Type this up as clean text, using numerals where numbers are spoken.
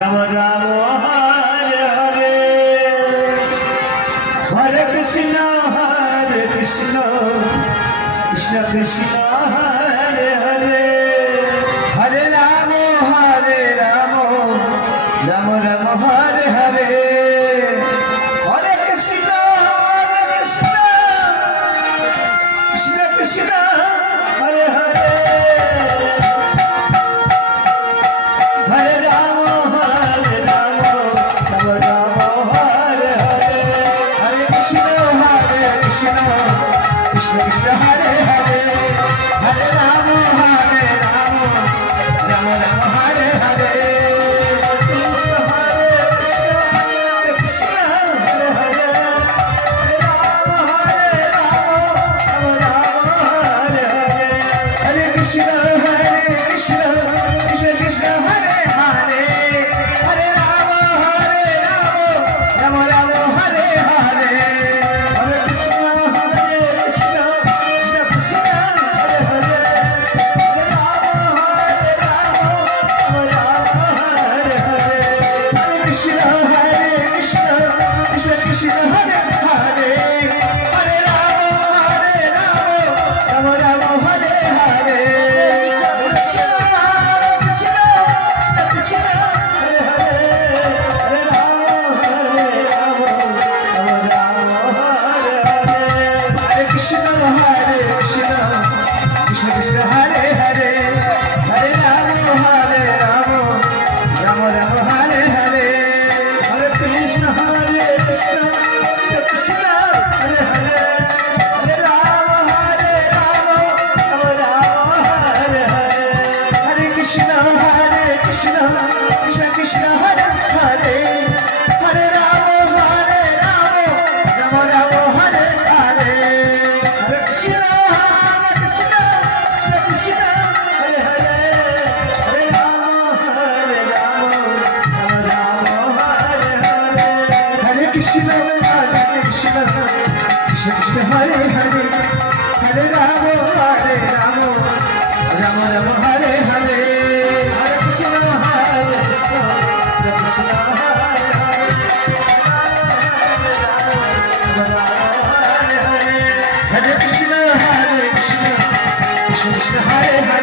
राम राम हरे हरे हरे कृष्ण कृष्ण कृष्ण हरे हरे हरे राम राम राम हरे हरे हरे कृष्ण कृष्ण कृष्ण हरे हरे हरे राम सब राम हरे हरे हरे कृष्ण कृष्ण कृष्ण हरे हरे हरे राम राम राम हरे हरे कृष्ण कृष्ण हरे हरे राम राम हरे हरे हरे कृष्ण कृष्ण कृष्ण हरे हरे हरे राम राम राम हरे हरे हरे कृष्ण कृष्ण कृष्ण हरे हरे हरे राम राम हरे हरे हरे कृष्ण कृष्ण कृष्ण हरे हरे हरे राम राम हरे हरे कृष्ण कृष्ण कृष्ण हरे हरे हरे राम राम हरे हरे हरे कृष्ण कृष्ण कृष्ण हरे हरे हरे राम राम राम हरे हरे हरे कृष्ण कृष्ण कृष्ण हरे हरे हरे राम राम हरे हरे हरे कृष्ण कृष्ण कृष्ण हरे हरे हरे राम राम हरे हरे हरे कृष्ण कृष्ण कृष्ण हरे हरे हरे राम राम हरे हरे हरे कृष्ण कृष्ण कृष्ण हरे हरे हरे राम राम राम हरे हरे हरे कृष्ण कृष्ण कृष्ण हरे हरे हरे कृष्ण कृष्ण कृष्ण हरे हरे